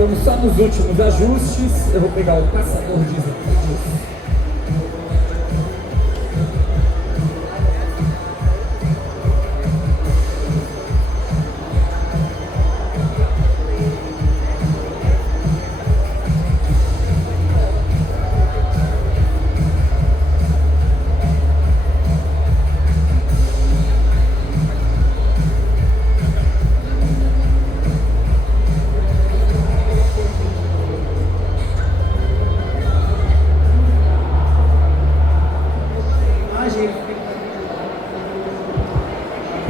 Estamos só nos últimos ajustes. Eu vou pegar o passador de vídeos.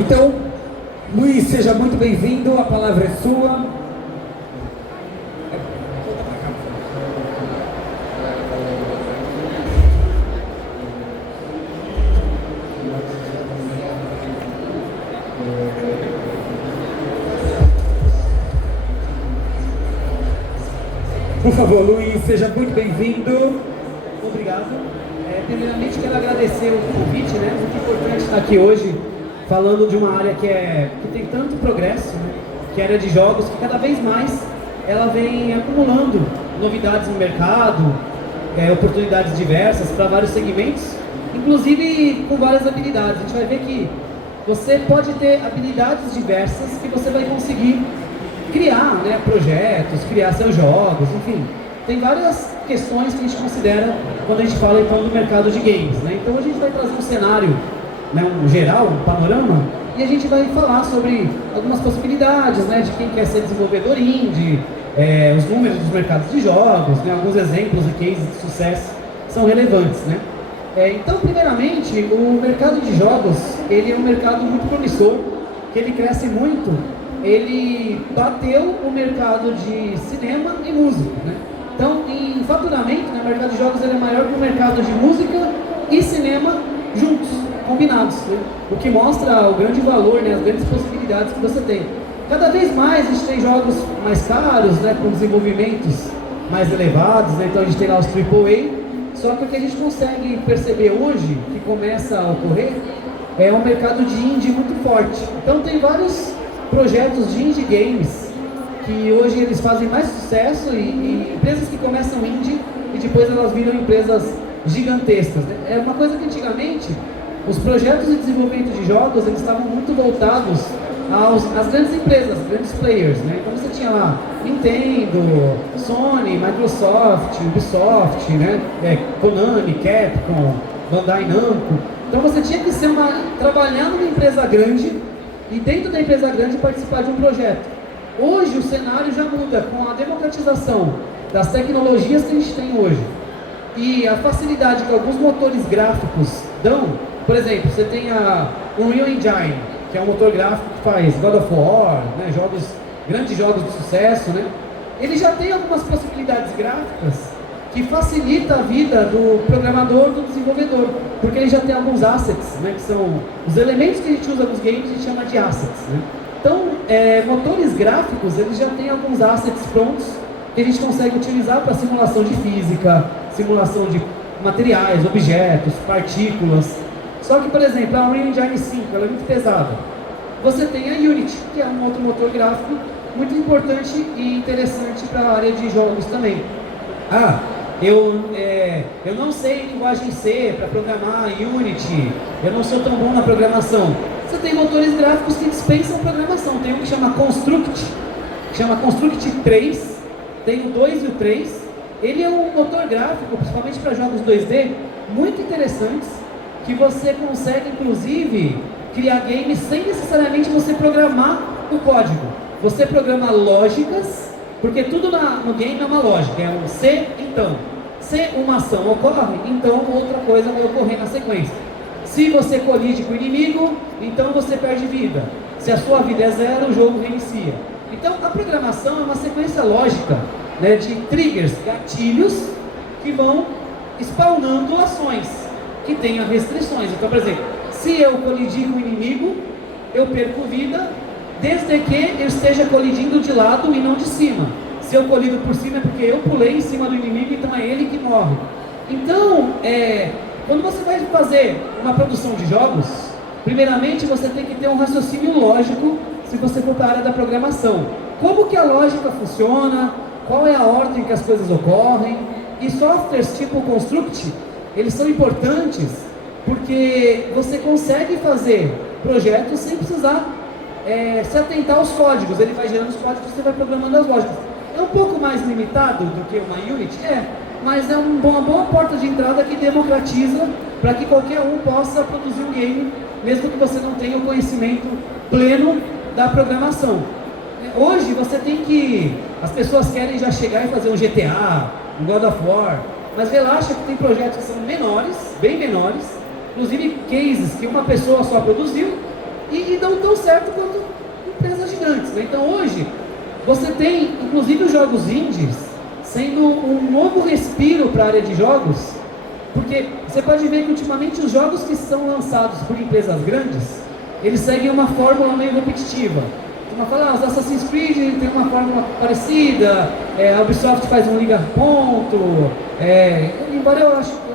Então, Luiz, seja muito bem-vindo, a palavra é sua. Por favor, Luiz, seja muito bem-vindo. Obrigado. Primeiramente, quero agradecer o convite, né? Muito importante estar aqui hoje, falando de uma área que tem tanto progresso, né? Que é a área de jogos, que cada vez mais ela vem acumulando novidades no mercado, oportunidades diversas para vários segmentos, inclusive com várias habilidades. A gente vai ver que você pode ter habilidades diversas que você vai conseguir criar, né, projetos, criar seus jogos, enfim. Tem várias questões que a gente considera quando a gente fala então do mercado de games, né? Então a gente vai trazer um cenário, né, um geral, um panorama, e a gente vai falar sobre algumas possibilidades, né, de quem quer ser desenvolvedor indie, os números dos mercados de jogos, né, alguns exemplos e cases de sucesso são relevantes, né? Então, primeiramente, o mercado de jogos, ele é um mercado muito promissor, que ele cresce muito, ele bateu o mercado de cinema e música, né? Então, em faturamento, né, o mercado de jogos ele é maior que o mercado de música e cinema juntos, combinados, né? O que mostra o grande valor, né, as grandes possibilidades que você tem. Cada vez mais a gente tem jogos mais caros, né, com desenvolvimentos mais elevados, né? Então a gente tem lá os AAA, só que o que a gente consegue perceber hoje, que começa a ocorrer, é um mercado de indie muito forte. Então tem vários projetos de indie games que hoje eles fazem mais sucesso e empresas que começam indie e depois elas viram empresas gigantescas, né? É uma coisa que antigamente os projetos de desenvolvimento de jogos eles estavam muito voltados às grandes empresas, grandes players, né? Então você tinha lá Nintendo, Sony, Microsoft, Ubisoft, né? Konami, Capcom, Bandai Namco. Então você tinha que trabalhar numa empresa grande e dentro da empresa grande participar de um projeto. Hoje o cenário já muda com a democratização das tecnologias que a gente tem hoje e a facilidade que alguns motores gráficos dão. Por exemplo, você tem a Unreal Engine, que é um motor gráfico que faz God of War, né, grandes jogos de sucesso, né? Ele já tem algumas possibilidades gráficas que facilita a vida do programador, do desenvolvedor, porque ele já tem alguns assets, né, que são os elementos que a gente usa nos games, a gente chama de assets, né? Então, motores gráficos, eles já têm alguns assets prontos que a gente consegue utilizar para simulação de física, simulação de materiais, objetos, partículas. Só que, por exemplo, a Unreal Engine 5, ela é muito pesada. Você tem a Unity, que é um outro motor gráfico muito importante e interessante para a área de jogos também. Eu não sei linguagem C para programar Unity, eu não sou tão bom na programação. Você tem motores gráficos que dispensam programação. Tem um que chama Construct 3, tem o 2 e o 3. Ele é um motor gráfico, principalmente para jogos 2D, muito interessantes, que você consegue, inclusive, criar games sem necessariamente você programar o código. Você programa lógicas, porque tudo no game é uma lógica, é um se, então. Se uma ação ocorre, então outra coisa vai ocorrer na sequência. Se você colide com o inimigo, então você perde vida. Se a sua vida é 0, o jogo reinicia. Então a programação é uma sequência lógica, né, de triggers, gatilhos, que vão spawnando ações que tenham restrições. Então, por exemplo, se eu colidir com o inimigo, eu perco vida, desde que eu esteja colidindo de lado e não de cima. Se eu colido por cima é porque eu pulei em cima do inimigo, então é ele que morre. Então, quando você vai fazer uma produção de jogos, primeiramente você tem que ter um raciocínio lógico se você for para a área da programação. Como que a lógica funciona, qual é a ordem que as coisas ocorrem. E softwares tipo Construct, eles são importantes porque você consegue fazer projetos sem precisar se atentar aos códigos. Ele vai gerando os códigos e você vai programando as lógicas. É um pouco mais limitado do que uma Unity? Mas é uma boa porta de entrada que democratiza para que qualquer um possa produzir um game, mesmo que você não tenha o conhecimento pleno da programação. Hoje você tem que... As pessoas querem já chegar e fazer um GTA, um God of War, mas relaxa que tem projetos que são menores, bem menores, inclusive cases que uma pessoa só produziu e dão tão certo quanto empresas gigantes, né? Então hoje você tem inclusive os jogos indies sendo um novo respiro para a área de jogos, porque você pode ver que ultimamente os jogos que são lançados por empresas grandes, eles seguem uma fórmula meio repetitiva. Uma fala, os Assassin's Creed tem uma fórmula parecida, a Ubisoft faz um liga-ponto, embora eu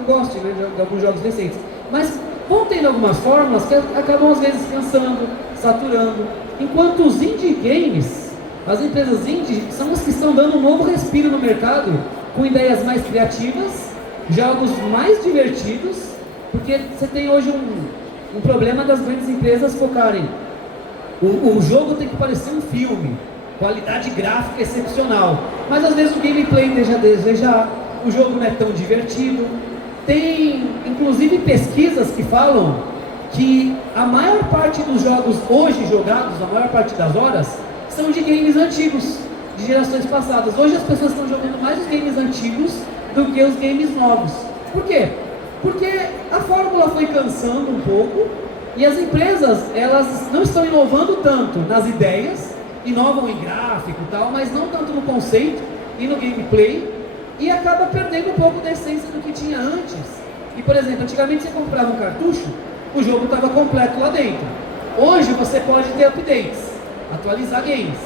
goste, né, de alguns jogos recentes, mas vão tendo algumas fórmulas que acabam às vezes cansando, saturando, enquanto os indie games, as empresas indie, são as que estão dando um novo respiro no mercado, com ideias mais criativas, jogos mais divertidos, porque você tem hoje um problema das grandes empresas focarem. O jogo tem que parecer um filme, qualidade gráfica excepcional, mas às vezes o gameplay deixa a desejar, o jogo não é tão divertido. Tem inclusive pesquisas que falam que a maior parte dos jogos hoje jogados, a maior parte das horas, são de games antigos, de gerações passadas. Hoje as pessoas estão jogando mais os games antigos do que os games novos. Por quê? Porque a fórmula foi cansando um pouco e as empresas, elas não estão inovando tanto nas ideias, inovam em gráfico e tal, mas não tanto no conceito e no gameplay, e acaba perdendo um pouco da essência do que tinha antes. E por exemplo, antigamente você comprava um cartucho, o jogo estava completo lá dentro. Hoje você pode ter updates, atualizar games.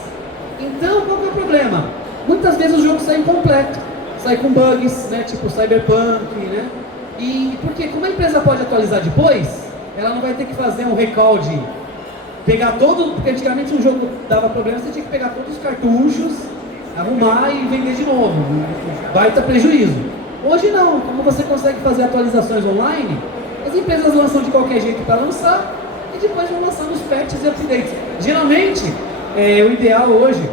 Então qual que é o problema? Muitas vezes o jogo sai incompleto, sai com bugs, né, tipo Cyberpunk, né? E porque como a empresa pode atualizar depois, ela não vai ter que fazer um recall de pegar todo, porque antigamente um jogo dava problema, você tinha que pegar todos os cartuchos, arrumar e vender de novo, baita prejuízo. Hoje não, como você consegue fazer atualizações online, as empresas lançam de qualquer jeito para lançar e depois vão lançando os patches e updates. Geralmente, o ideal hoje,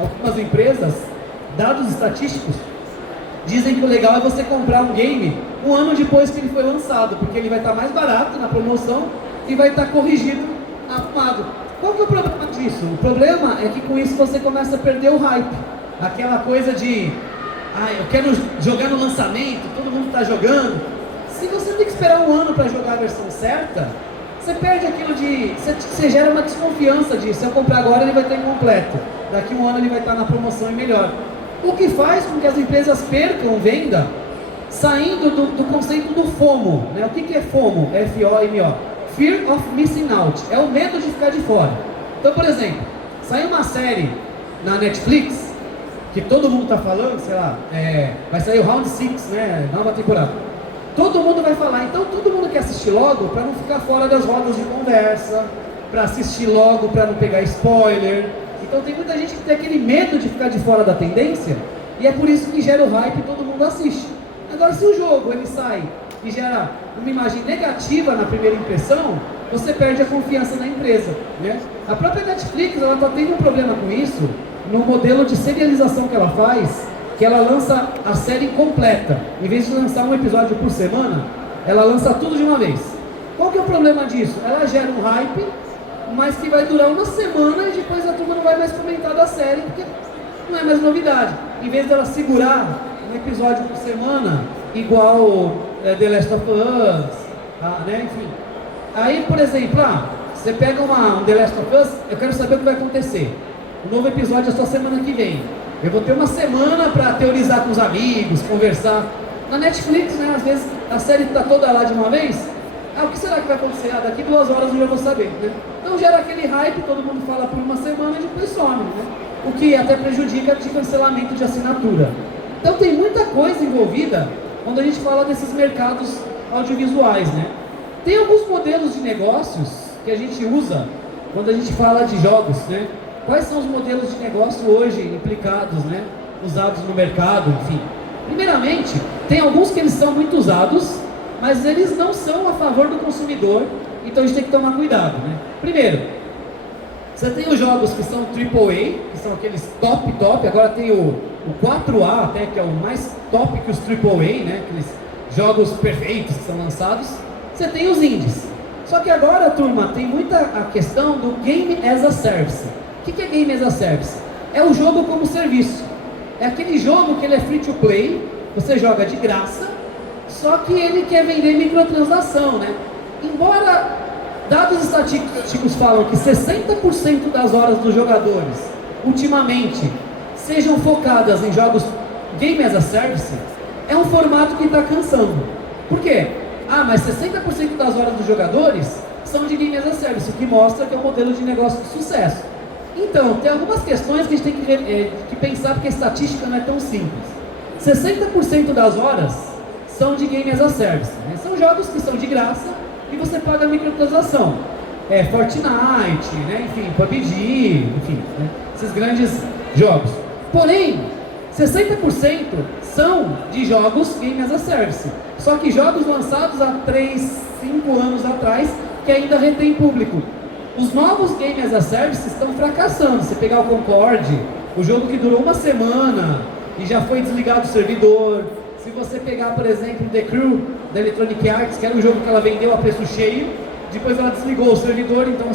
algumas empresas, dados estatísticos, dizem que o legal é você comprar um game um ano depois que ele foi lançado, porque ele vai estar mais barato na promoção e vai estar corrigido, arrumado. Qual que é o problema disso? O problema é que com isso você começa a perder o hype, aquela coisa de eu quero jogar no lançamento, todo mundo está jogando. Se você tem que esperar um ano para jogar a versão certa, você perde aquilo de... Você gera uma desconfiança de se eu comprar agora ele vai estar incompleto, daqui um ano ele vai estar na promoção e melhor. O que faz com que as empresas percam venda, saindo do conceito do FOMO, né? O que é FOMO? F-O-M-O. Fear of Missing Out. É o medo de ficar de fora. Então, por exemplo, saiu uma série na Netflix, que todo mundo está falando, sei lá, vai sair o Round 6, né? Nova temporada. Todo mundo vai falar, então todo mundo quer assistir logo para não ficar fora das rodas de conversa, para assistir logo, para não pegar spoiler. Então tem muita gente que tem aquele medo de ficar de fora da tendência, e é por isso que gera o hype e todo mundo assiste. Agora, se o jogo ele sai e gera uma imagem negativa na primeira impressão, você perde a confiança na empresa, né? A própria Netflix, ela está tendo um problema com isso, no modelo de serialização que ela faz, que ela lança a série completa. Em vez de lançar um episódio por semana, ela lança tudo de uma vez. Qual que é o problema disso? Ela gera um hype, mas que vai durar uma semana e depois a turma não vai mais comentar da série, porque não é mais novidade. Em vez dela segurar um episódio por semana, igual The Last of Us, né? Enfim. Aí, por exemplo, você pega um The Last of Us, eu quero saber o que vai acontecer. O novo episódio é só semana que vem. Eu vou ter uma semana para teorizar com os amigos, conversar. Na Netflix, né, às vezes a série está toda lá de uma vez. O que será que vai acontecer? Daqui 2 horas eu já vou saber, né? Então gera aquele hype, todo mundo fala por uma semana e depois some, né? O que até prejudica de cancelamento de assinatura. Então tem muita coisa envolvida quando a gente fala desses mercados audiovisuais, né? Tem alguns modelos de negócios que a gente usa quando a gente fala de jogos, né? Quais são os modelos de negócio hoje implicados, né? usados no mercado, enfim. Primeiramente, tem alguns que eles são muito usados, mas eles não são a favor do consumidor, então a gente tem que tomar cuidado, né? Primeiro, você tem os jogos que são AAA, que são aqueles top, agora tem o 4A até, que é o mais top que os AAA, né? Aqueles jogos perfeitos que são lançados. Você tem os indies. Só que agora, turma, tem muita a questão do Game as a Service. O que é Game as a Service? É o jogo como serviço. É aquele jogo que ele é free to play, você joga de graça, só que ele quer vender microtransação, né? Embora dados estatísticos falam que 60% das horas dos jogadores, ultimamente, sejam focadas em jogos Game as a Service, é um formato que está cansando. Por quê? Ah, mas 60% das horas dos jogadores são de Game as a Service, o que mostra que é um modelo de negócio de sucesso. Então, tem algumas questões que a gente tem que pensar, porque a estatística não é tão simples. 60% das horas são de Game as a Service, né? São jogos que são de graça e você paga a microtransação. Fortnite, né? Enfim, PUBG, enfim, né? Esses grandes jogos. Porém, 60% são de jogos Game as a Service. Só que jogos lançados há 3, 5 anos atrás, que ainda retém público. Os novos Game as a Service estão fracassando. Você pegar o Concorde, o jogo que durou uma semana e já foi desligado o servidor. Se você pegar, por exemplo, The Crew, da Electronic Arts, que era um jogo que ela vendeu a preço cheio, depois ela desligou o servidor, então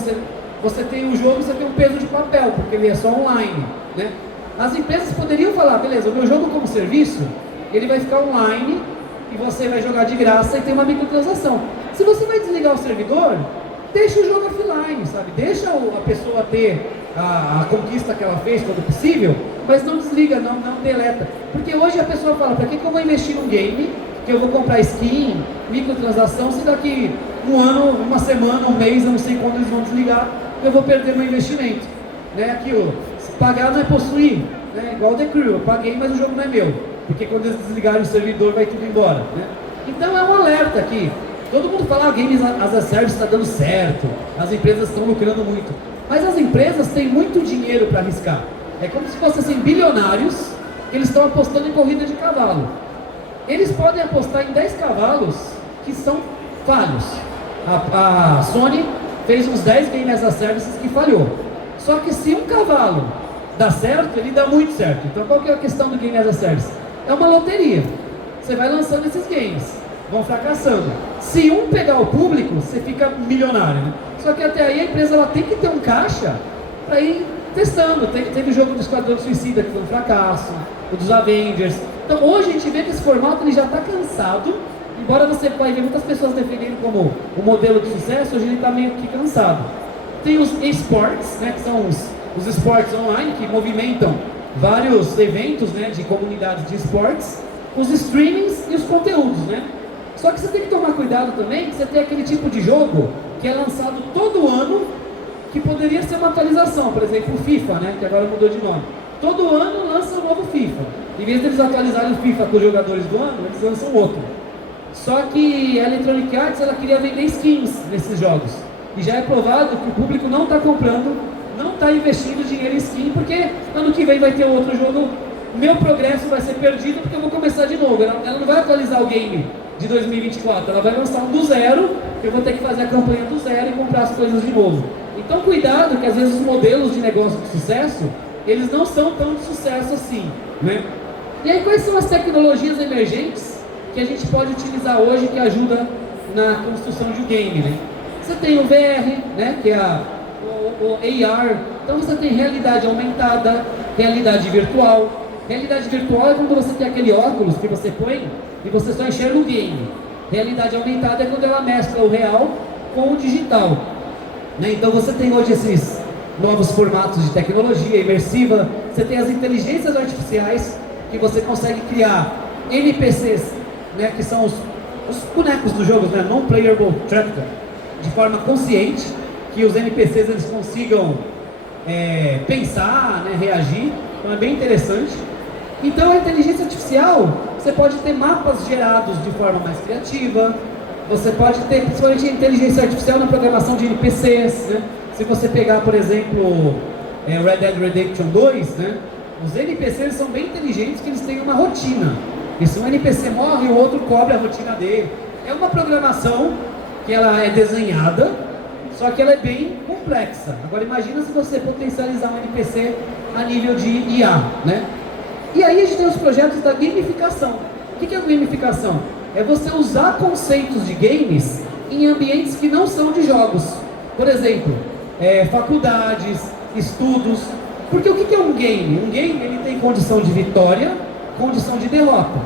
você tem um jogo, você tem um peso de papel, porque ele é só online, né? As empresas poderiam falar, beleza, o meu jogo como serviço, ele vai ficar online e você vai jogar de graça e tem uma microtransação. Se você vai desligar o servidor, deixa o jogo offline, sabe? Deixa a pessoa ter a conquista que ela fez, quando possível, mas não desliga, não deleta. Porque hoje a pessoa fala, para que eu vou investir num game, que eu vou comprar skin, microtransação, se daqui um ano, uma semana, um mês, eu não sei quando eles vão desligar, eu vou perder meu investimento. Né? Aquilo, se pagar não é possuir, né? Igual o The Crew, eu paguei, mas o jogo não é meu, porque quando eles desligarem o servidor vai tudo embora, né? Então é um alerta aqui. Todo mundo fala, Games as a Service está dando certo, as empresas estão lucrando muito. Mas as empresas têm muito dinheiro para arriscar. É como se fossem assim, bilionários, que eles estão apostando em corrida de cavalo. Eles podem apostar em 10 cavalos que são falhos. A Sony fez uns 10 Game as a Services que falhou. Só que se um cavalo dá certo, ele dá muito certo. Então qual que é a questão do Game as a Service? É uma loteria. Você vai lançando esses games, vão fracassando. Se um pegar o público, você fica milionário, né? Só que até aí a empresa ela tem que ter um caixa para ir testando. Teve o jogo do Esquadrão Suicida, que foi um fracasso, o dos Avengers. Então hoje a gente vê que esse formato ele já está cansado, embora você vai ver muitas pessoas defendendo como o modelo de sucesso, hoje ele está meio que cansado. Tem os esports, né, que são os esportes online, que movimentam vários eventos, né, de comunidades de esportes, os streamings e os conteúdos, né? Só que você tem que tomar cuidado também, que você tem aquele tipo de jogo que é lançado todo ano, que poderia ser uma atualização, por exemplo, o FIFA, né, que agora mudou de nome. Todo ano lança um novo FIFA. Em vez de eles atualizarem o FIFA com os jogadores do ano, eles lançam outro. Só que a Electronic Arts, ela queria vender skins nesses jogos. E já é provado que o público não está comprando, não está investindo dinheiro em skin, porque ano que vem vai ter outro jogo, meu progresso vai ser perdido porque eu vou começar de novo. Ela não vai atualizar o game de 2024, ela vai lançar um do zero, eu vou ter que fazer a campanha do zero e comprar as coisas de novo. Então cuidado, que às vezes os modelos de negócio de sucesso, eles não são tão de sucesso assim, né? E aí quais são as tecnologias emergentes que a gente pode utilizar hoje que ajuda na construção de um game, né? Você tem o VR, né, que é o AR, então você tem realidade aumentada, realidade virtual. Realidade virtual é quando você tem aquele óculos que você põe e você só enxerga o game. Realidade aumentada é quando ela mescla o real com o digital, né? Então você tem hoje esses novos formatos de tecnologia imersiva, você tem as inteligências artificiais, que você consegue criar NPCs, né, que são os bonecos dos jogos, né, Non-Playable Character, de forma consciente, que os NPCs eles consigam pensar, né, reagir. Então é bem interessante. Então a inteligência artificial, você pode ter mapas gerados de forma mais criativa, você pode ter principalmente inteligência artificial na programação de NPCs, né? Se você pegar, por exemplo, Red Dead Redemption 2, né, Os NPCs são bem inteligentes, que eles têm uma rotina. E se um NPC morre, o outro cobre a rotina dele. É uma programação que ela é desenhada, só que ela é bem complexa. Agora imagina se você potencializar um NPC a nível de IA, né? E aí a gente tem os projetos da gamificação. O que é gamificação? É você usar conceitos de games em ambientes que não são de jogos. Por exemplo, faculdades, estudos. Porque o que é um game? Um game ele tem condição de vitória, condição de derrota.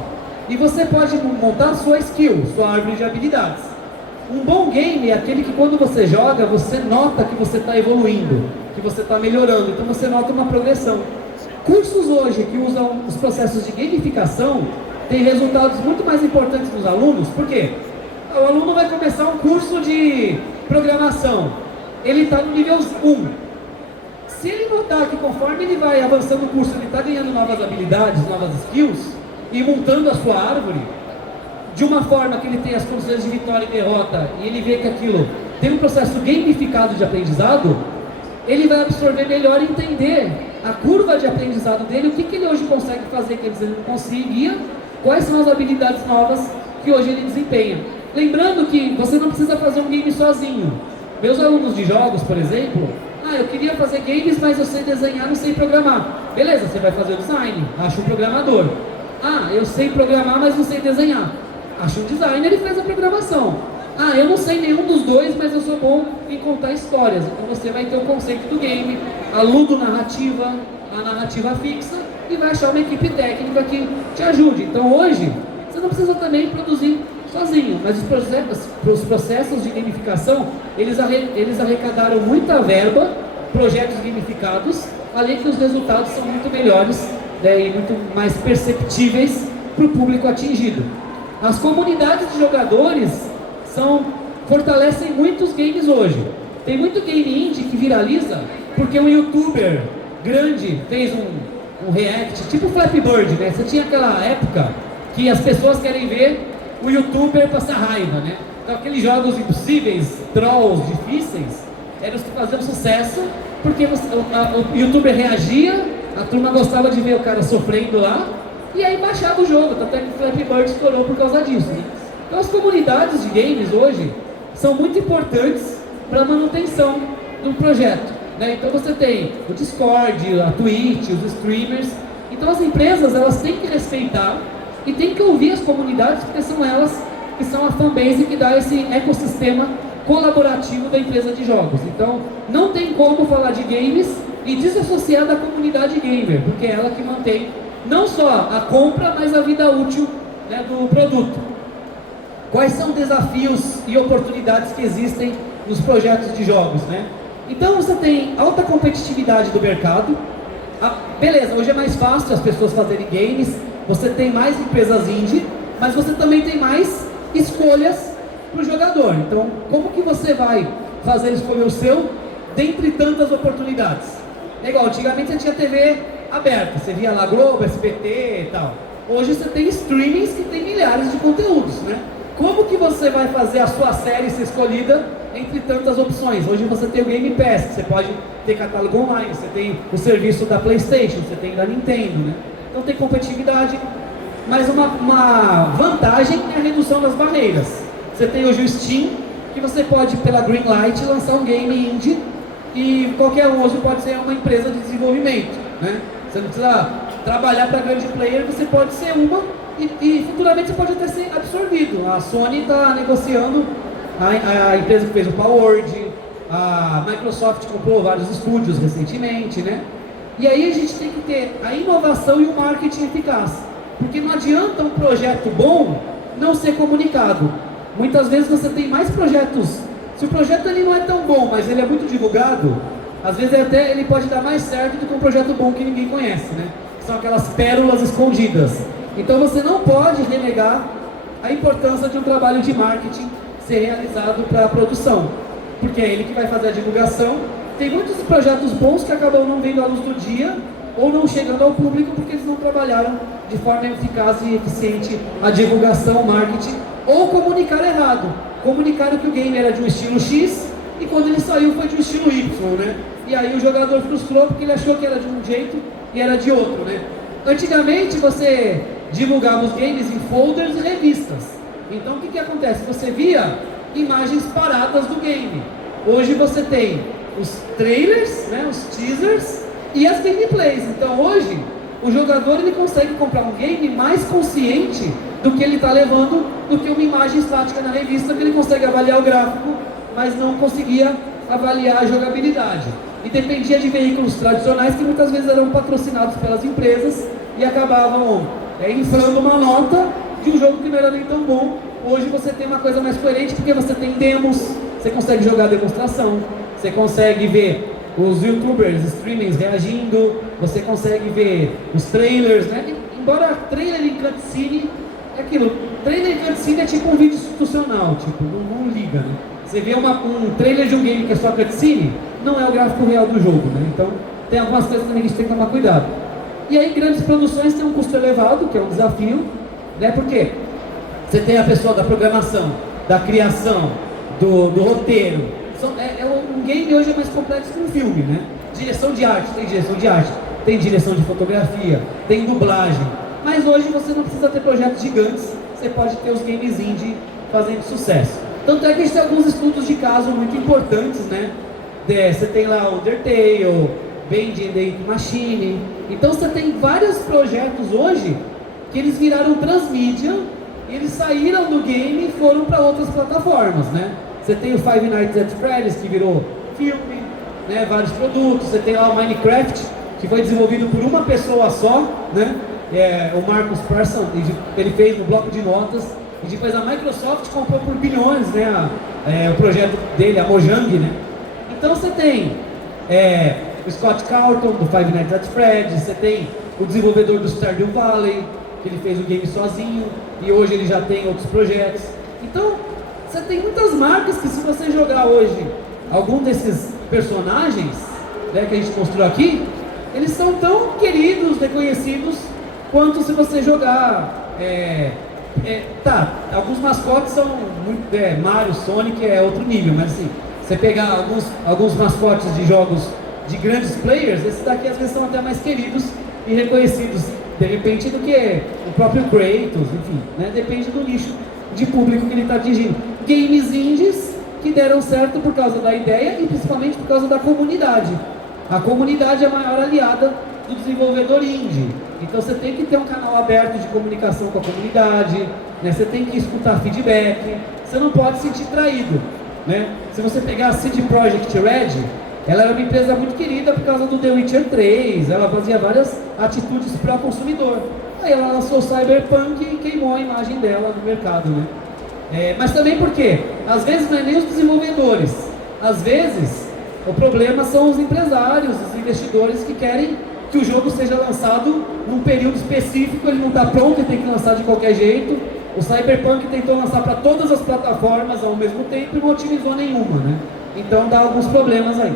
E você pode montar sua skill, sua árvore de habilidades. Um bom game é aquele que quando você joga, você nota que você está evoluindo, que você está melhorando, então você nota uma progressão. Cursos hoje que usam os processos de gamificação têm resultados muito mais importantes nos alunos. Por quê? O aluno vai começar um curso de programação, ele está no nível 1. Se ele notar que conforme ele vai avançando no curso, ele está ganhando novas habilidades, novas skills, e montando a sua árvore, de uma forma que ele tem as condições de vitória e derrota, e ele vê que aquilo tem um processo gamificado de aprendizado, ele vai absorver melhor e entender a curva de aprendizado dele, o que ele hoje consegue fazer que ele não conseguia, quais são as habilidades novas que hoje ele desempenha. Lembrando que você não precisa fazer um game sozinho. Meus alunos de jogos, por exemplo, eu queria fazer games, mas eu sei desenhar, não sei programar. Beleza, você vai fazer o design, acha um programador. Eu sei programar, mas não sei desenhar. Acha um designer e faz a programação. Eu não sei nenhum dos dois, mas eu sou bom em contar histórias. Então você vai ter o conceito do game, a ludonarrativa, a narrativa fixa, e vai achar uma equipe técnica que te ajude. Então hoje, você não precisa também produzir sozinho, mas os processos de gamificação, eles arrecadaram muita verba, projetos gamificados, além que os resultados são muito melhores, né, e muito mais perceptíveis para o público atingido. As comunidades de jogadores fortalecem muitos games hoje. Tem muito game indie que viraliza porque um youtuber grande fez um react, tipo Flappy Bird, né? Você tinha aquela época que as pessoas querem ver o youtuber passar raiva, né? Então aqueles jogos impossíveis, trolls difíceis, eram os que faziam sucesso porque o youtuber reagia, a turma gostava de ver o cara sofrendo lá, e aí baixava o jogo, até que o Flappy Bird estourou por causa disso, né? Então as comunidades de games hoje são muito importantes para a manutenção do projeto, né? Então você tem o Discord, a Twitch, os streamers. Então as empresas, elas têm que respeitar e têm que ouvir as comunidades, porque são elas que são a fanbase que dá esse ecossistema colaborativo da empresa de jogos. Então não tem como falar de games e desassociar da comunidade gamer, porque é ela que mantém não só a compra, mas a vida útil, né, do produto. Quais são desafios e oportunidades que existem nos projetos de jogos, né? Então você tem alta competitividade do mercado. Beleza, hoje é mais fácil as pessoas fazerem games, você tem mais empresas indie, mas você também tem mais escolhas para o jogador. Então, como que você vai fazer ele escolher o seu dentre tantas oportunidades? É igual, antigamente você tinha TV aberta, você via lá Globo, SBT e tal. Hoje você tem streamings que tem milhares de conteúdos, né? Como que você vai fazer a sua série ser escolhida entre tantas opções? Hoje você tem o Game Pass, que você pode ter catálogo online, você tem o serviço da PlayStation, você tem da Nintendo, né? Então tem competitividade, mas uma vantagem é a redução das barreiras. Você tem hoje o Steam, que você pode, pela Greenlight, lançar um game indie, e qualquer um hoje pode ser uma empresa de desenvolvimento, né? Você não precisa trabalhar para grande player, você pode ser uma, e futuramente você pode até ser absorvido. A Sony está negociando, a empresa que fez o PowerWord, a Microsoft comprou vários estúdios recentemente, né? E aí a gente tem que ter a inovação e o marketing eficaz, porque não adianta um projeto bom não ser comunicado. Muitas vezes você tem mais projetos, se o projeto ele não é tão bom, mas ele é muito divulgado, às vezes até ele pode dar mais certo do que um projeto bom que ninguém conhece, né? São aquelas pérolas escondidas. Então você não pode renegar a importância de um trabalho de marketing ser realizado para a produção, porque é ele que vai fazer a divulgação. Tem muitos projetos bons que acabam não vendo a luz do dia ou não chegando ao público porque eles não trabalharam de forma eficaz e eficiente a divulgação, o marketing, ou comunicar errado. Comunicaram que o game era de um estilo X e quando ele saiu foi de um estilo Y, né? E aí o jogador frustrou porque ele achou que era de um jeito e era de outro, né? Antigamente você divulgava os games em folders e revistas. Então o que acontece? Você via imagens paradas do game. Hoje você tem os trailers, né, os teasers e as gameplays. Então hoje o jogador ele consegue comprar um game mais consciente do que ele está levando do que uma imagem estática na revista, que ele consegue avaliar o gráfico, mas não conseguia avaliar a jogabilidade. E dependia de veículos tradicionais que muitas vezes eram patrocinados pelas empresas e acabavam inflando uma nota de um jogo que não era nem tão bom. Hoje você tem uma coisa mais coerente porque você tem demos, você consegue jogar a demonstração, você consegue ver os youtubers, streamings reagindo, você consegue ver os trailers, né? Embora trailer em cutscene é aquilo, trailer em cutscene é tipo um vídeo institucional, tipo, não liga, né? Você vê um trailer de um game que é só cutscene, não é o gráfico real do jogo, né? Então tem algumas coisas também que a gente tem que tomar cuidado. E aí grandes produções têm um custo elevado, que é um desafio, né? Porque você tem a pessoa da programação, da criação, do roteiro. Um game hoje é mais complexo que um filme, né? Direção de arte, tem direção de fotografia, tem dublagem. Mas hoje você não precisa ter projetos gigantes, você pode ter os games indie fazendo sucesso. Tanto é que a gente tem alguns estudos de caso muito importantes, né? Você tem lá o Undertale, Bendy and the Ink Machine. Então você tem vários projetos hoje que eles viraram transmídia e eles saíram do game e foram para outras plataformas, né? Você tem o Five Nights at Freddy's, que virou filme, né? Vários produtos. Você tem lá o Minecraft, que foi desenvolvido por uma pessoa só, né? O Marcus Persson, ele fez no bloco de notas. E depois a Microsoft comprou por bilhões, né? O projeto dele, a Mojang, né? Então você tem o Scott Carlton, do Five Nights at Freddy's. Você tem o desenvolvedor do Stardew Valley, que ele fez o game sozinho. E hoje ele já tem outros projetos. Então, você tem muitas marcas que, se você jogar hoje algum desses personagens, né, que a gente mostrou aqui, eles são tão queridos, reconhecidos, quanto se você jogar... alguns mascotes são muito... Mario, Sonic é outro nível, mas assim, você pegar alguns mascotes de jogos de grandes players, esses daqui às vezes são até mais queridos e reconhecidos, de repente, do que o próprio Kratos, enfim, né? Depende do nicho de público que ele está atingindo. Games indies que deram certo por causa da ideia e principalmente por causa da comunidade. A comunidade é a maior aliada do desenvolvedor indie. Então você tem que ter um canal aberto de comunicação com a comunidade, né? Você tem que escutar feedback, você não pode se sentir traído, né? Se você pegar a CD Projekt Red, ela era uma empresa muito querida por causa do The Witcher 3, ela fazia várias atitudes para o consumidor. Aí ela lançou o Cyberpunk e queimou a imagem dela no mercado, né? Mas também porque, às vezes não é nem os desenvolvedores, às vezes o problema são os empresários, os investidores que querem que o jogo seja lançado num período específico, ele não está pronto e tem que lançar de qualquer jeito. O Cyberpunk tentou lançar para todas as plataformas ao mesmo tempo e não otimizou nenhuma, né? Então dá alguns problemas aí.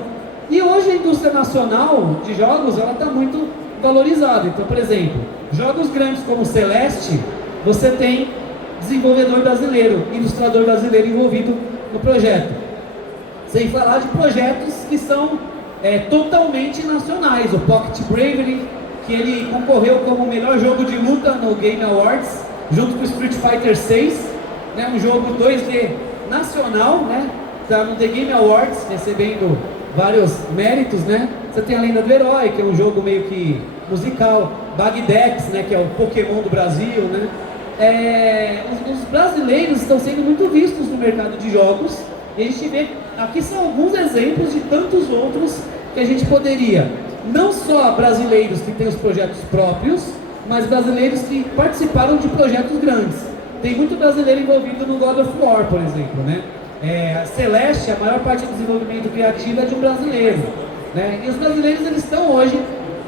E hoje a indústria nacional de jogos, ela está muito valorizada. Então, por exemplo, jogos grandes como Celeste, você tem desenvolvedor brasileiro, ilustrador brasileiro envolvido no projeto. Sem falar de projetos que são totalmente nacionais. O Pocket Bravery, que ele concorreu como o melhor jogo de luta no Game Awards, junto com o Street Fighter 6, né, um jogo 2D nacional, né, está no The Game Awards, recebendo vários méritos, né. Você tem a Lenda do Herói, que é um jogo meio que musical, Bagdex, né, que é o Pokémon do Brasil, né. Os brasileiros estão sendo muito vistos no mercado de jogos, e a gente vê, aqui são alguns exemplos de tantos outros que a gente poderia, não só brasileiros que têm os projetos próprios, mas brasileiros que participaram de projetos grandes. Tem muito brasileiro envolvido no God of War, por exemplo, né? Celeste, a maior parte do desenvolvimento criativo é de um brasileiro, né? E os brasileiros, eles estão hoje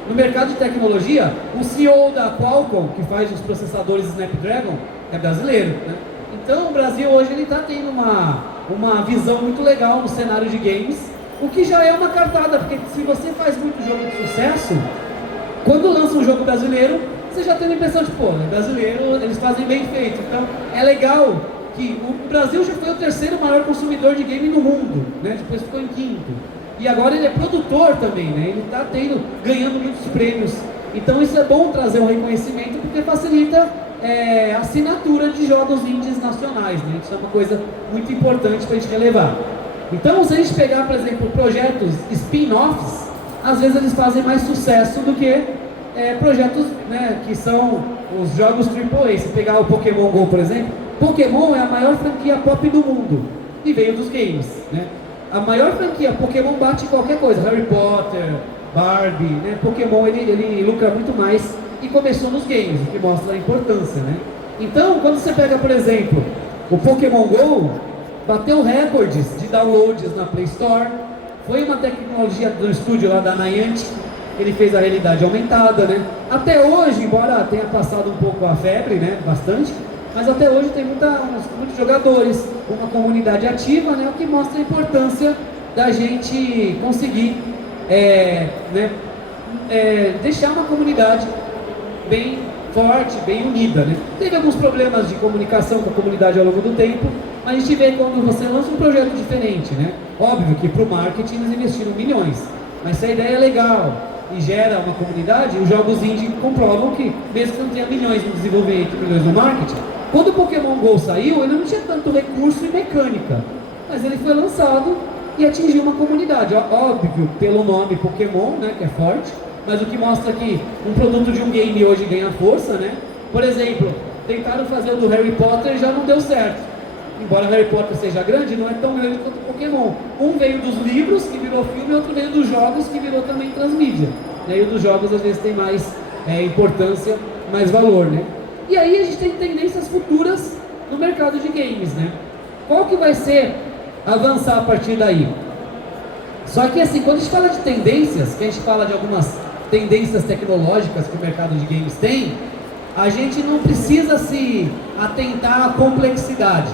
no mercado de tecnologia. O CEO da Qualcomm, que faz os processadores Snapdragon, é brasileiro, né? Então o Brasil hoje ele está tendo uma visão muito legal no cenário de games, o que já é uma cartada, porque se você faz muito jogo de sucesso, quando lança um jogo brasileiro, você já tem a impressão de, pô, é brasileiro, eles fazem bem feito. Então é legal que o Brasil já foi o terceiro maior consumidor de game no mundo, né? Depois ficou em quinto. E agora ele é produtor também, né? Ele está ganhando muitos prêmios. Então isso é bom trazer um reconhecimento porque facilita a assinatura de jogos indies nacionais, né? Isso é uma coisa muito importante para a gente relevar. Então, se a gente pegar, por exemplo, projetos spin-offs, às vezes eles fazem mais sucesso do que projetos, né, que são os jogos AAA. Se pegar o Pokémon GO, por exemplo, Pokémon é a maior franquia pop do mundo e veio dos games, né? A maior franquia Pokémon bate qualquer coisa, Harry Potter, Barbie, né? Pokémon ele lucra muito mais e começou nos games, o que mostra a importância, né? Então, quando você pega, por exemplo, o Pokémon GO, bateu recordes de downloads na Play Store, foi uma tecnologia do estúdio lá da Niantic, ele fez a realidade aumentada, né? Até hoje, embora tenha passado um pouco a febre, né? Bastante, mas até hoje tem muitos jogadores, uma comunidade ativa, né? O que mostra a importância da gente conseguir deixar uma comunidade bem forte, bem unida, né? Teve alguns problemas de comunicação com a comunidade ao longo do tempo, mas a gente vê quando você lança um projeto diferente, né? Óbvio que para o marketing eles investiram milhões, mas se a ideia é legal e gera uma comunidade, os jogos indie comprovam que, mesmo que não tenha milhões no desenvolvimento e milhões no marketing, quando o Pokémon GO saiu, ele não tinha tanto recurso e mecânica, mas ele foi lançado e atingiu uma comunidade, óbvio, pelo nome Pokémon, né, que é forte, mas o que mostra que um produto de um game hoje ganha força, né? Por exemplo, tentaram fazer o do Harry Potter e já não deu certo. Embora Harry Potter seja grande, não é tão grande quanto o Pokémon. Um veio dos livros, que virou filme, e outro veio dos jogos, que virou também transmídia. E os dos jogos às vezes tem mais importância, mais valor, né? E aí a gente tem tendências futuras no mercado de games, né? Qual que vai ser avançar a partir daí? Só que assim, quando a gente fala de tendências, que a gente fala de algumas tendências tecnológicas que o mercado de games tem, a gente não precisa se atentar à complexidade.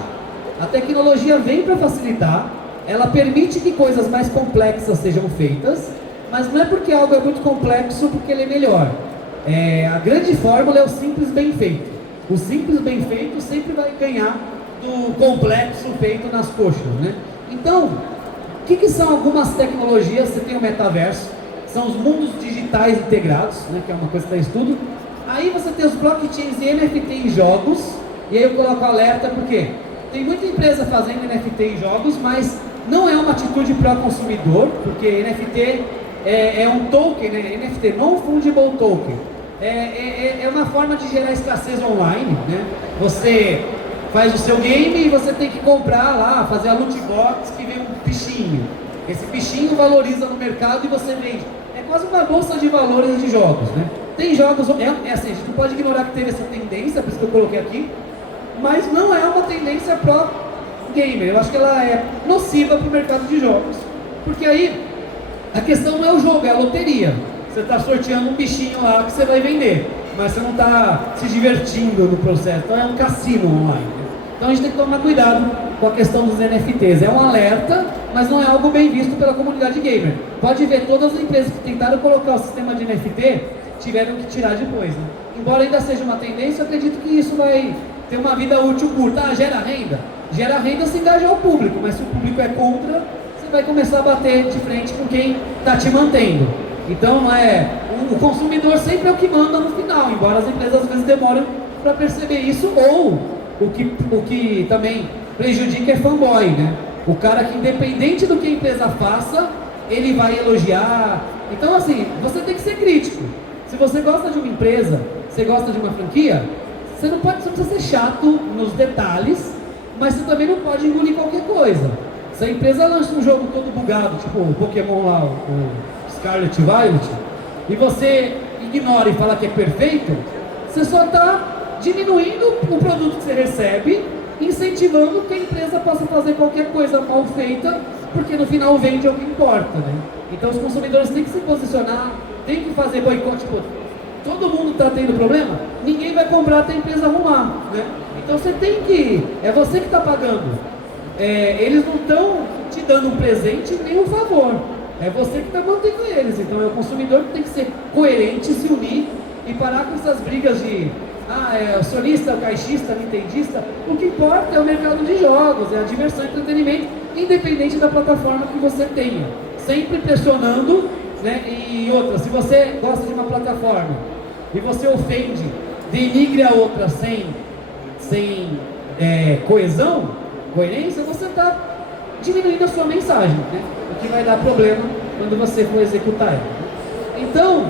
A tecnologia vem para facilitar, ela permite que coisas mais complexas sejam feitas, mas não é porque algo é muito complexo porque ele é melhor. A grande fórmula é o simples bem feito. O simples bem feito sempre vai ganhar do complexo feito nas coxas, né? Então, o que são algumas tecnologias? Você tem o metaverso, são os mundos digitais integrados, né, que é uma coisa que está em estudo. Aí você tem os blockchains e NFT em jogos, e aí eu coloco alerta porque tem muita empresa fazendo NFT em jogos, mas não é uma atitude para o consumidor, porque NFT é um token, né? NFT, Non-Fungible Token, é uma forma de gerar escassez online, né? Você faz o seu game e você tem que comprar lá, fazer a loot box que vem um bichinho. Esse bichinho valoriza no mercado e você vende. É quase uma bolsa de valores de jogos, né? Tem jogos, assim, a gente não pode ignorar que teve essa tendência, por isso que eu coloquei aqui, mas não é uma tendência pro gamer. Eu acho que ela é nociva para o mercado de jogos, porque aí a questão não é o jogo, é a loteria. Você está sorteando um bichinho lá que você vai vender, mas você não está se divertindo no processo, então é um cassino online. Então a gente tem que tomar cuidado com a questão dos NFTs. É um alerta, mas não é algo bem visto pela comunidade gamer. Pode ver, todas as empresas que tentaram colocar o sistema de NFT tiveram que tirar depois, né? Embora ainda seja uma tendência, eu acredito que isso vai ter uma vida útil curta. Gera renda? Gera renda se engajar o público, mas se o público é contra, você vai começar a bater de frente com quem está te mantendo. Então o consumidor sempre é o que manda no final, embora as empresas às vezes demorem para perceber isso, ou o que também prejudica é fanboy, né? O cara que, independente do que a empresa faça, ele vai elogiar. Então assim, você tem que ser crítico. Se você gosta de uma empresa, você gosta de uma franquia, você precisa ser chato nos detalhes, mas você também não pode engolir qualquer coisa. Se a empresa lança um jogo todo bugado, tipo o Pokémon lá, o Scarlet Violet, e você ignora e fala que é perfeito, você só está diminuindo o produto que você recebe, incentivando que a empresa possa fazer qualquer coisa mal feita, porque no final vende é o que importa, né? Então os consumidores têm que se posicionar, têm que fazer boicote. Tipo, todo mundo está tendo problema, ninguém vai comprar até a empresa arrumar, né? Então você tem que, é você que está pagando. Eles não estão te dando um presente nem um favor, é você que está mantendo eles. Então é o consumidor que tem que ser coerente, se unir e parar com essas brigas de é o sonista, o caixista, o nintendista. O que importa é o mercado de jogos, é a diversão e entretenimento, independente da plataforma que você tenha. Sempre pressionando, né? E outra, se você gosta de uma plataforma e você ofende, denigre a outra sem coerência, você está diminuindo a sua mensagem, né? O que vai dar problema quando você for executar ela. Então,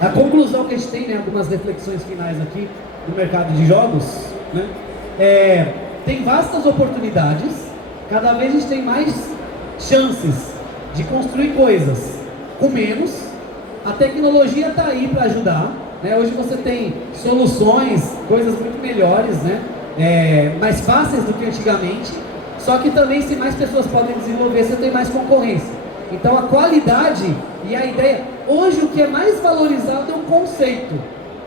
a conclusão que a gente tem, né, algumas reflexões finais aqui do mercado de jogos, né, tem vastas oportunidades, cada vez a gente tem mais chances de construir coisas com menos, a tecnologia está aí para ajudar, né? Hoje você tem soluções, coisas muito melhores, né, mais fáceis do que antigamente, só que também se mais pessoas podem desenvolver, você tem mais concorrência. Então a qualidade e a ideia, hoje o que é mais valorizado é um conceito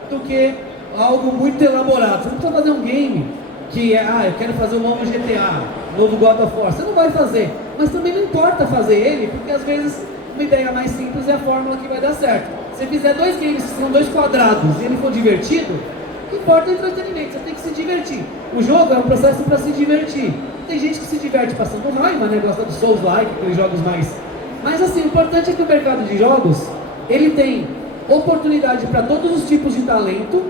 do que algo muito elaborado. Você não precisa fazer um game que eu quero fazer um novo GTA, novo God of War. Você não vai fazer, mas também não importa fazer ele, porque às vezes uma ideia mais simples é a fórmula que vai dar certo. Se fizer 2 games que são 2 quadrados e ele for divertido, o que importa é o entretenimento, você tem que se divertir. O jogo é um processo para se divertir. Tem gente que se diverte passando raiva, né? Gosta do Souls-like, aqueles jogos mais... Mas assim, o importante é que o mercado de jogos, ele tem oportunidade para todos os tipos de talento,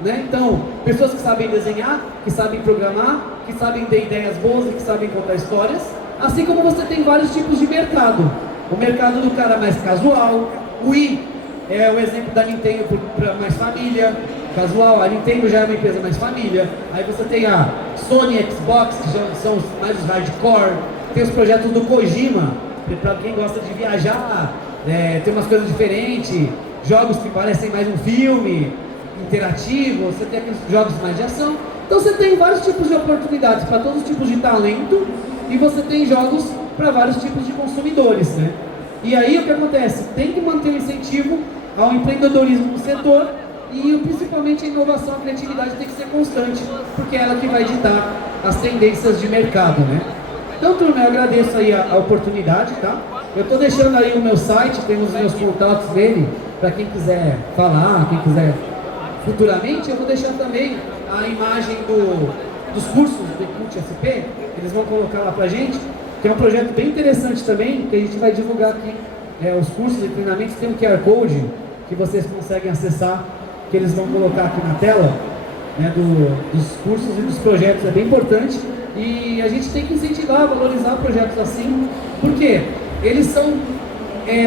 né? Então, pessoas que sabem desenhar, que sabem programar, que sabem ter ideias boas e que sabem contar histórias, assim como você tem vários tipos de mercado. O mercado do cara mais casual, o Wii é o exemplo da Nintendo para mais família, casual, a Nintendo já é uma empresa mais família, aí você tem a Sony, Xbox, que já são mais os hardcore, tem os projetos do Kojima, para quem gosta de viajar, tem umas coisas diferentes, jogos que parecem mais um filme interativo, você tem aqueles jogos mais de ação. Então você tem vários tipos de oportunidades para todos os tipos de talento e você tem jogos para vários tipos de consumidores, né? E aí o que acontece? Tem que manter o incentivo ao empreendedorismo no setor e principalmente a inovação, a criatividade tem que ser constante, porque é ela que vai ditar as tendências de mercado, né? Então, turma, eu agradeço aí a oportunidade, tá? Eu estou deixando aí o meu site, temos os meus contatos dele, para quem quiser falar, quem quiser futuramente. Eu vou deixar também a imagem dos cursos do Cult SP, eles vão colocar lá pra gente, que é um projeto bem interessante também, que a gente vai divulgar aqui, os cursos e treinamentos. Tem um QR Code que vocês conseguem acessar, que eles vão colocar aqui na tela, né, dos cursos e dos projetos, é bem importante. E a gente tem que incentivar, valorizar projetos assim, porque eles são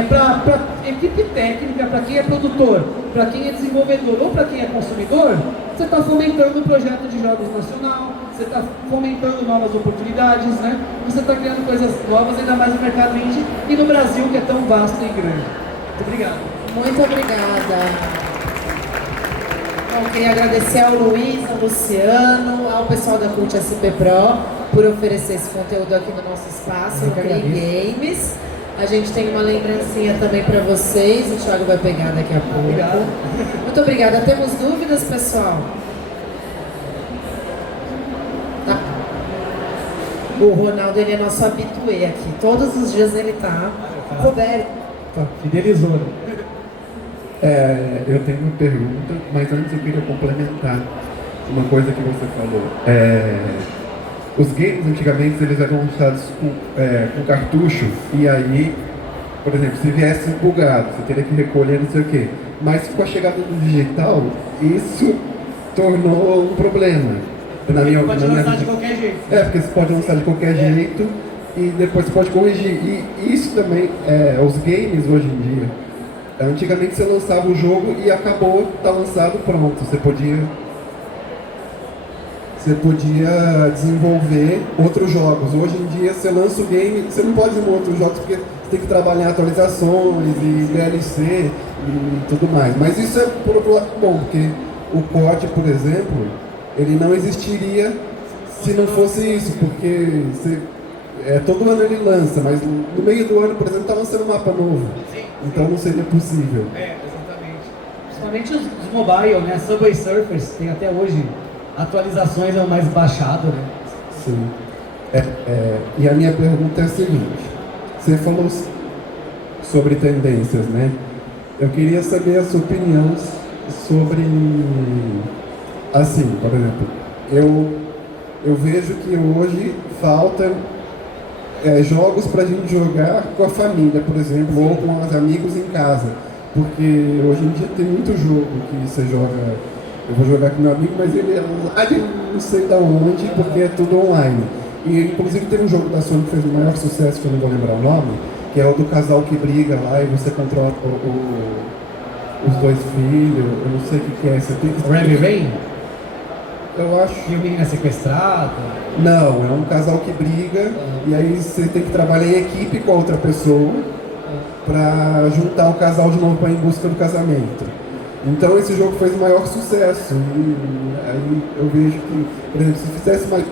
para equipe técnica, para quem é produtor, para quem é desenvolvedor ou para quem é consumidor. Você está fomentando o projeto de jogos nacional, você está fomentando novas oportunidades, né? Você está criando coisas novas, ainda mais no mercado indie e no Brasil, que é tão vasto e grande. Muito obrigado. Muito obrigada. Bom, queria agradecer ao Luiz, ao Luciano, ao pessoal da Cult SP Pro por oferecer esse conteúdo aqui no nosso espaço, no Play Games. A gente tem uma lembrancinha também para vocês, o Thiago vai pegar daqui a pouco. Obrigado. Muito obrigada. Temos dúvidas, pessoal? Tá. O Ronaldo, ele é nosso habitué aqui. Todos os dias ele tá. Roberto. Fidelizou. Eu tenho uma pergunta, mas antes eu queria complementar uma coisa que você falou. Os games antigamente eles eram lançados com cartucho, e aí, por exemplo, se viesse bugado, você teria que recolher não sei o quê. Mas com a chegada do digital, isso tornou um problema. Pode lançar de qualquer jeito. Porque você pode lançar de qualquer jeito e depois você pode corrigir. E isso também, os games hoje em dia, antigamente você lançava o jogo e acabou, tá lançado, pronto. Você podia desenvolver outros jogos. Hoje em dia você lança o game, você não pode desenvolver outros jogos porque você tem que trabalhar atualizações e DLC e tudo mais. Mas isso é por outro lado bom, porque o COD, por exemplo, ele não existiria se não fosse isso, porque todo ano ele lança, mas no meio do ano, por exemplo, está lançando um mapa novo. Então não seria possível. Exatamente. Principalmente os mobile, né? Subway Surfers tem até hoje atualizações, é o mais baixado, né? Sim. E a minha pergunta é a seguinte: você falou sobre tendências, né? Eu queria saber a sua opinião sobre Assim, por exemplo, eu vejo que hoje falta jogos pra gente jogar com a família, por exemplo, ou com os amigos em casa. Porque hoje em dia tem muito jogo que você joga, eu vou jogar com meu amigo, mas ele é lá de não sei da onde, porque é tudo online. E inclusive teve um jogo da Sony que fez o maior sucesso, que eu não vou lembrar o nome, que é o do casal que briga lá e você controla os dois filhos, eu não sei o que é. Você tem que... Heavy Rain? Eu acho. E o menino é sequestrado? Não, é um casal que briga e aí você tem que trabalhar em equipe com a outra pessoa para juntar o casal de novo para ir em busca do casamento. Então esse jogo fez o maior sucesso. E aí eu vejo que, por exemplo, se fizesse mais.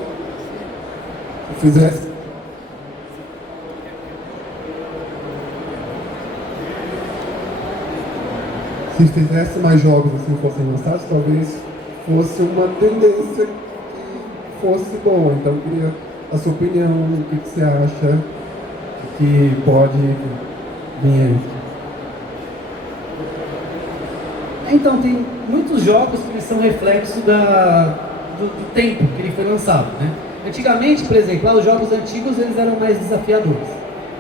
Se fizesse mais jogos assim fossem lançados, talvez fosse uma tendência que fosse boa. Então eu queria a sua opinião, o que você acha que pode vir. Então, tem muitos jogos que são reflexo do tempo que ele foi lançado, né? Antigamente, por exemplo, os jogos antigos eles eram mais desafiadores.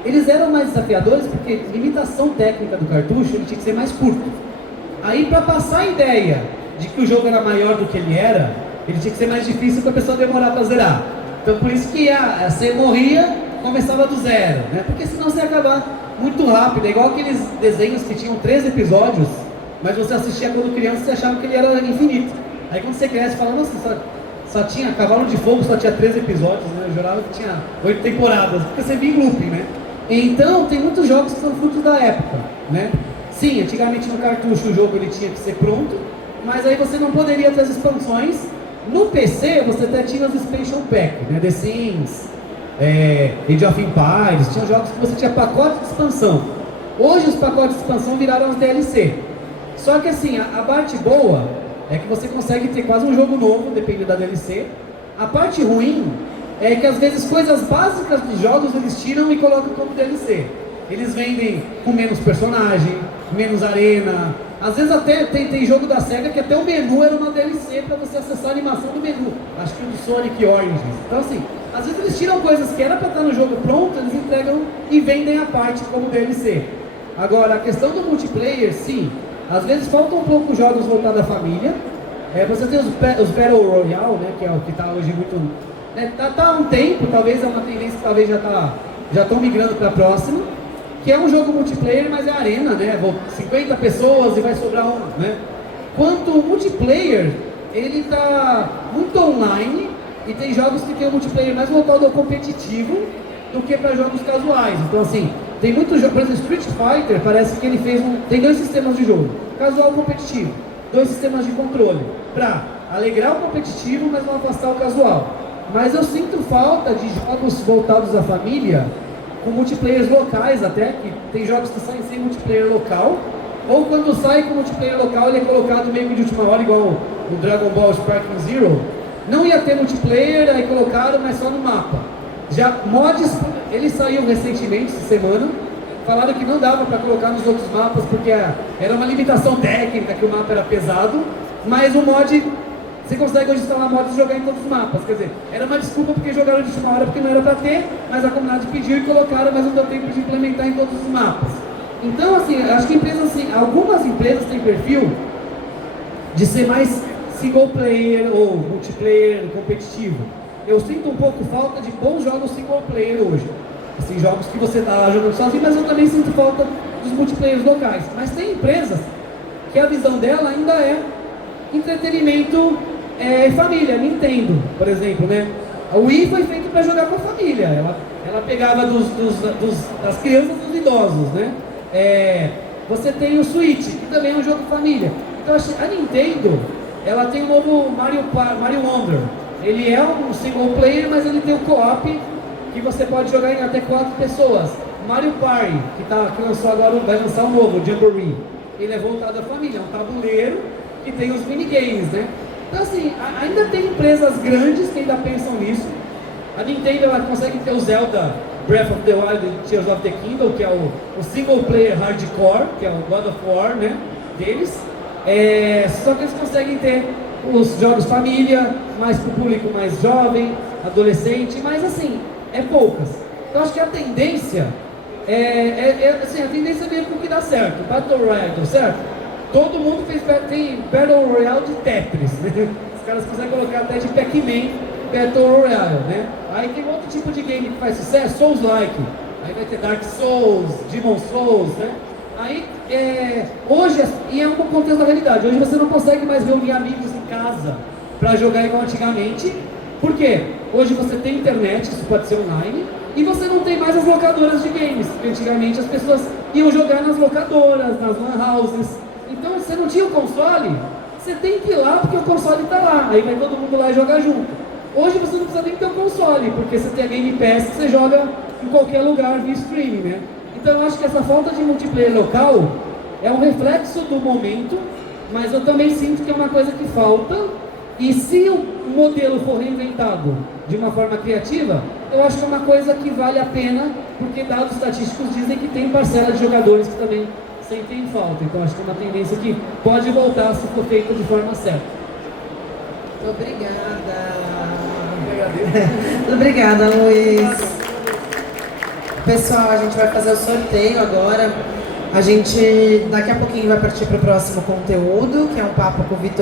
Eles eram mais desafiadores porque limitação técnica do cartucho ele tinha que ser mais curto. Aí, para passar a ideia de que o jogo era maior do que ele tinha que ser mais difícil para a pessoa demorar para zerar. Então, por isso que você morria, começava do zero, né? Porque senão você ia acabar muito rápido. É igual aqueles desenhos que tinham 13 episódios, mas você assistia quando criança e você achava que ele era infinito. Aí quando você cresce, fala, nossa, só tinha Cavalo de Fogo, só tinha 13 episódios, né? Eu jurava que tinha 8 temporadas, porque você via em looping, né? Então, tem muitos jogos que são frutos da época, né? Sim, antigamente no cartucho o jogo ele tinha que ser pronto, mas aí você não poderia ter as expansões. No PC você até tinha os Expansion Pack, né? The Sims, Age of Empires, tinha jogos que você tinha pacote de expansão. Hoje os pacotes de expansão viraram os DLC. Só que assim, a parte boa é que você consegue ter quase um jogo novo, dependendo da DLC. A parte ruim é que às vezes coisas básicas dos jogos eles tiram e colocam como DLC. Eles vendem com menos personagem, menos arena. Às vezes até tem jogo da SEGA que até o menu era uma DLC para você acessar a animação do menu. Acho que o do Sonic Origins. Então assim, às vezes eles tiram coisas que era para estar no jogo pronto, eles entregam e vendem a parte como DLC. Agora, a questão do multiplayer, sim. Às vezes faltam um pouco jogos voltados à família. Você tem os Battle Royale, né, que é o que está hoje muito... Tá há um tempo, talvez é uma tendência que talvez já estão migrando para a próxima. Que é um jogo multiplayer, mas é arena, né? 50 pessoas e vai sobrar um, né? Quanto o multiplayer, ele está muito online e tem jogos que tem um multiplayer mais voltado ao competitivo do que para jogos casuais. Então assim, tem muitos jogos, por exemplo, Street Fighter, parece que ele tem 2 sistemas de jogo, casual e competitivo, 2 sistemas de controle, para alegrar o competitivo, mas não afastar o casual. Mas eu sinto falta de jogos voltados à família, com multiplayers locais até, que tem jogos que saem sem multiplayer local, ou quando sai com multiplayer local ele é colocado meio que de última hora, igual o Dragon Ball Sparking Zero, não ia ter multiplayer, aí colocaram, mas só no mapa. Já mods, ele saiu recentemente, essa semana, falaram que não dava para colocar nos outros mapas, porque era uma limitação técnica, que o mapa era pesado, mas o mod... Você consegue hoje instalar mods e jogar em todos os mapas. Quer dizer, era uma desculpa porque jogaram de última hora porque não era para ter, mas a comunidade pediu e colocaram, mas não deu tempo de implementar em todos os mapas. Então, assim, acho que empresas, assim, algumas empresas têm perfil de ser mais single player ou multiplayer competitivo. Eu sinto um pouco falta de bons jogos single player hoje. Assim, jogos que você está jogando sozinho, mas eu também sinto falta dos multiplayers locais. Mas tem empresas que a visão dela ainda é entretenimento família. Nintendo, por exemplo, né? A Wii foi feita para jogar com a família. Ela pegava das crianças e dos idosos, né? Você tem o Switch, que também é um jogo família. Então a Nintendo, ela tem o novo Mario Wonder. Ele é um single player, mas ele tem o co-op que você pode jogar em até 4 pessoas. Mario Party, que lançou agora, vai lançar um novo, o Jamboree. Ele é voltado à família, é um tabuleiro que tem os minigames, né? Então assim, ainda tem empresas grandes que ainda pensam nisso. A Nintendo, ela consegue ter o Zelda Breath of the Wild e Tears of the Kingdom, que é o single player hardcore, que é o God of War, né, deles. Só que eles conseguem ter os jogos família, mais para o público mais jovem, adolescente, mas assim, é poucas. Então acho que a tendência assim, a tendência veio com o que dá certo. Battle Royale deu certo? Todo mundo tem Battle Royale de Tetris, né? Os caras quiserem colocar até de Pac-Man Battle Royale, né? Aí tem outro tipo de game que faz sucesso, Souls-like. Aí vai ter Dark Souls, Demon Souls, né? Aí, hoje, e é um contexto da realidade, hoje você não consegue mais reunir amigos em casa para jogar igual antigamente. Por quê? Hoje você tem internet, isso pode ser online, e você não tem mais as locadoras de games, porque antigamente as pessoas iam jogar nas locadoras, nas lan houses. Então, você não tinha o console, você tem que ir lá porque o console está lá, aí vai todo mundo lá e jogar junto. Hoje você não precisa nem ter um console, porque você tem a Game Pass que você joga em qualquer lugar via streaming, né? Então eu acho que essa falta de multiplayer local é um reflexo do momento, mas eu também sinto que é uma coisa que falta, e se o modelo for reinventado de uma forma criativa, eu acho que é uma coisa que vale a pena, porque dados estatísticos dizem que tem parcela de jogadores que também sentem falta. Então acho que é uma tendência que pode voltar se for feita de forma certa. Obrigada. Obrigada, Luiz. Pessoal, a gente vai fazer o sorteio agora. A gente daqui a pouquinho vai partir para o próximo conteúdo, que é um papo com o Vitor